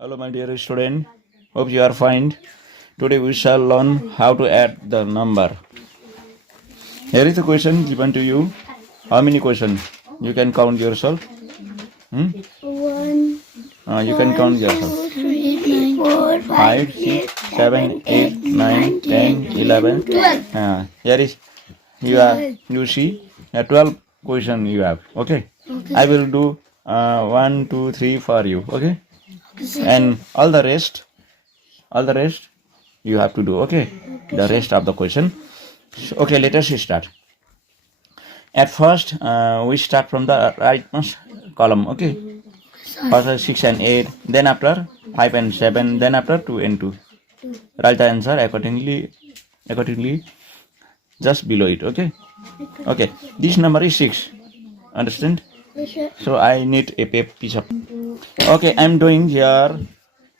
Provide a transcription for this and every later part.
Hello my dear student, hope you are fine. Today we shall learn how to add the number. Here is the question given to you. How many questions? You can count yourself. One. You can count yourself. 3, 4, 5, 6, 7, 8, 9, 10, 11. 12. Here is you see 12 question you have. Okay. I will do 1, 2, 3 for you. Okay. And all the rest you have to do. Okay. The rest of the question. So, okay, let us start. At first we start from the rightmost column. Okay. First 6 and 8, then after 5 and 7, then after 2 and 2. Write the answer accordingly just below it. Okay. Okay, this number is 6. Understand? So I need a piece of. Okay, I'm doing here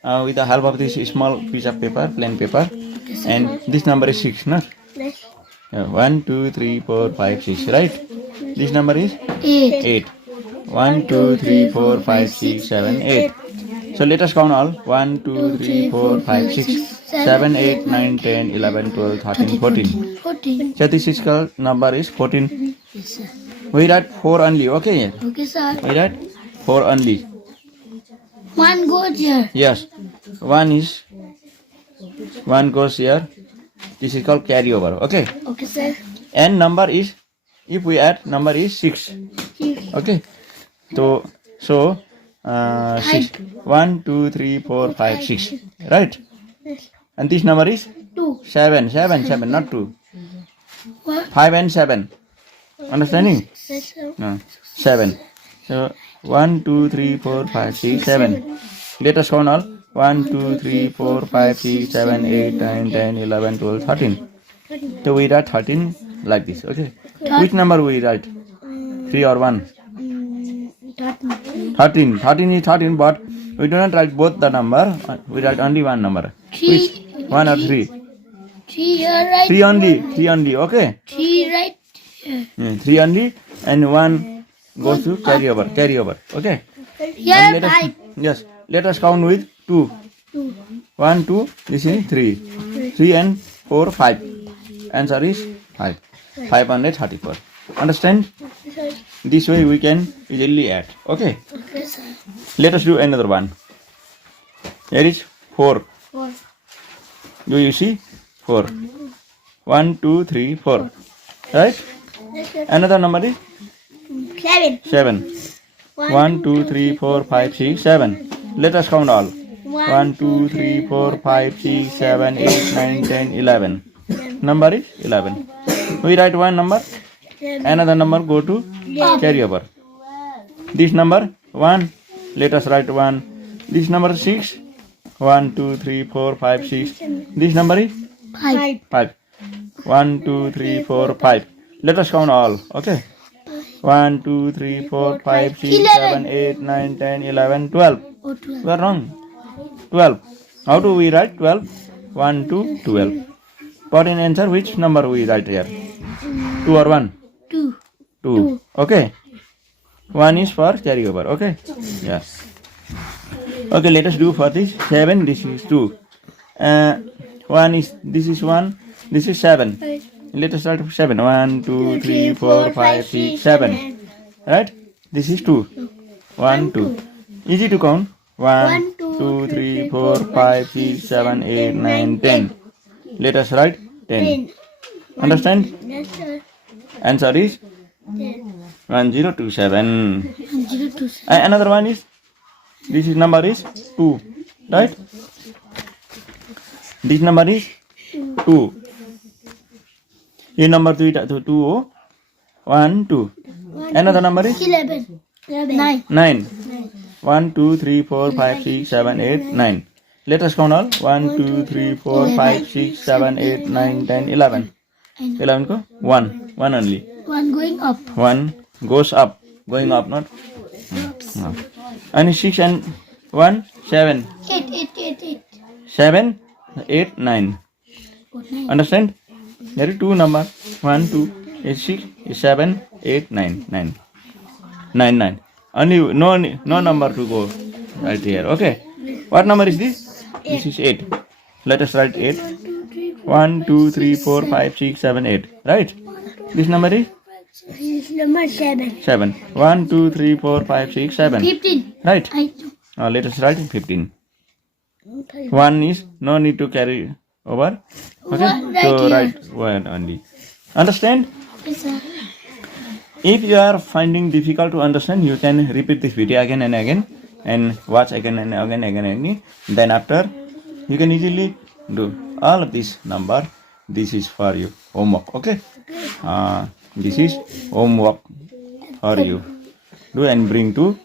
with the help of this small piece of paper, plain paper, and this number is 6. No? 1, 2, 3, 4, 5, 6. Right? This number is 8. 1, 2, 3, 4, 5, 6, 7, 8. So let us count all. 1, 2, 3, 4, 5, 6, 7, 8, 9, 10, 11, 12, 13, 14. So this is called number is 14. We write 4 only. Okay. Okay, sir. We write 4 only. 1 goes here. Yes. 1 goes here. This is called carryover. Okay. Okay, sir. And number is, if we add, number is 6. Okay. So 6. 1, 2, 3, 4, 5, 6. Right? And this number is 2. 7, not 2. What? 5 and 7. Understanding? Yes, sir. No. 7. So 1, 2, 3, 4, 5, 6, 7. Let us count all. 1, 2, 3, 4, 5, 6, 7, 8, 9, 10, 11, 12, 13. So we write 13 like this. Okay. Which number we write? 3 or 1? 13. 13 is 13, but we do not write both the number. We write only one number. 3. Which? 1 or 3? 3 here, right? 3 only. 3 only. Okay. 3 right here. 3 only, and 1 goes to carryover. Okay. Here, Let us, 5. yes. Let us count with 2. 2. 1, 2. This is 3. 3 and 4, 5. Answer is 5. 534. Understand? This way we can easily add. Okay. Okay, sir. Let us do another one. Here is 4. 4. Do you see? 4. 1, 2, 3, 4. Right? Another number is 7. 7. 1, 2, 3, 4, 5, 6, 7. Let us count all. 1, 2, 3, 4, 5, 6, 7, 8, 9, 10, 11. Number is 11. We write one number. Another number go to carryover. This number 1. Let us write 1. This number 6. 1, 2, 3, 4, 5, 6. This number is 5. 5. 1, 2, 3, 4, 5. Let us count all. Okay. 1, 2, 3, 4, 5, 6, 7, 8, 9, 10, 11, 12. Oh, 12. We are wrong. 12. How do we write 12? 1 to 12. But in answer, which number we write here? 2 or 1? 2. 2. Okay. 1 is for carryover. Okay. Yes. Okay, let us do for this 7. This is 2. 1 is, this is 1. This is 7. Let us start with 7. 1, 2, 3, 4, 5, 6, 7. Right? This is 2. 1, 2. Easy to count. 1, 2, 3, 4, 5, 6, 7, 8, 9, 10. Let us write 10. Understand? Yes, sir. Answer is 10. 1027. 0 Another one is, this is number is 2. Right? This number is 2. Here number 2, 1, 2. Another number is 11. 9. 9. 1, 2, 3, 4, 5, 6, 7, 8, 9. Let us count all. 1, 2, 3, 4, 5, 6, 7, 8, 9, 10, 11. 11 ko? 1. 1 only. 1 going up. 1 goes up. Going up, not? No. And 6 and 1, 7. 8. 7, 8, 9. 9. Understand? There is 2 number. 1, 2, is 6, is 7, 8, 9. 9. Only no number to go right here. Okay. What number is this? This is 8. Let us write 8. 1, 2, 3, 4, 5, 6, 7, 8. Right? This number is This number 7. 7. 1, 2, 3, 4, 5, 6, 7. 15. Right? I Let us write 15. 1 is no need to carry over. Okay? One right So here. write 1 only. Understand? Yes, sir. If you are finding difficult to understand, you can repeat this video again and again and watch again and again. Then after, you can easily do all of this number. This is for you homework. Okay? This is homework for you. Do and bring to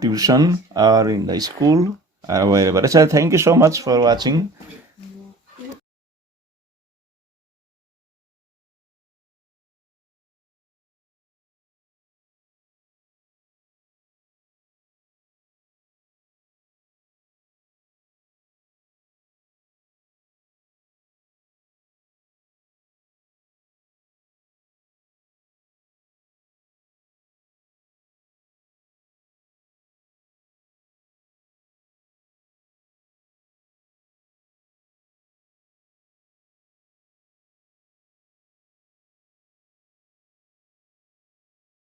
tuition or in the school or wherever. So thank you so much for watching.